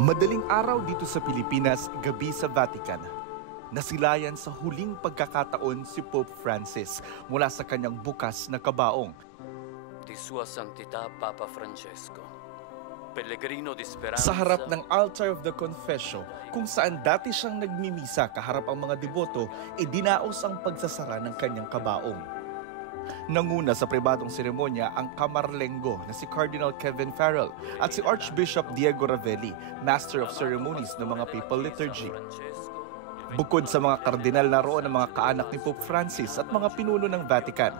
Madaling araw dito sa Pilipinas, gabi sa Vatican. Nasilayan sa huling pagkakataon si Pope Francis mula sa kanyang bukas na kabaong. Di Sua Santità Papa Francesco, Pellegrino di Speranza. Sa harap ng Altar of the Confessio, kung saan dati siyang nagmimisa kaharap ang mga deboto, idinaos ang pagsasara ng kanyang kabaong. Nanguna sa pribadong seremonya ang Camarlengo na si Cardinal Kevin Farrell at si Archbishop Diego Ravelli, Master of Ceremonies ng mga Papal Liturgy. Bukod sa mga kardinal, naroon ang mga kaanak ni Pope Francis at mga pinuno ng Vatican.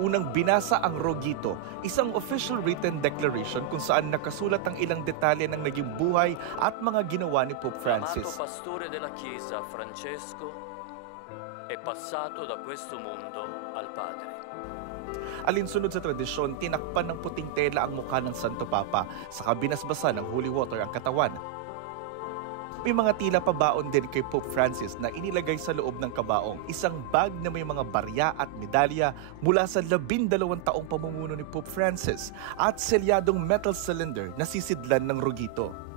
Unang binasa ang Rogito, isang official written declaration kung saan nakasulat ang ilang detalye ng naging buhay at mga ginawa ni Pope Francis. Amato pastore della Chiesa Francesco è passato da questo mondo al Padre. Alinsunod sa tradisyon, tinakpan ng puting tela ang mukha ng Santo Papa, saka binasbasan ng holy water ang katawan. May mga tila pabaon din kay Pope Francis na inilagay sa loob ng kabaong, isang bag na may mga barya at medalya mula sa 12 taong pamumuno ni Pope Francis at selyadong metal cylinder na sisidlan ng Rogito.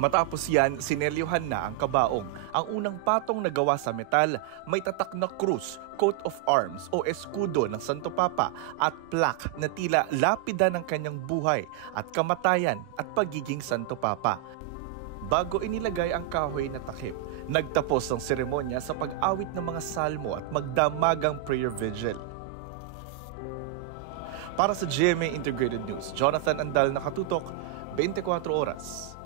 Matapos yan, sinelyuhan na ang kabaong. Ang unang patong na gawa sa metal, may tatak na krus, coat of arms o eskudo ng Santo Papa at plaque na tila lapida ng kanyang buhay at kamatayan at pagiging Santo Papa. Bago inilagay ang kahoy na takip, nagtapos ang seremonya sa pag-awit ng mga salmo at magdamagang prayer vigil. Para sa GMA Integrated News, Jonathan Andal, nakatutok, 24 oras.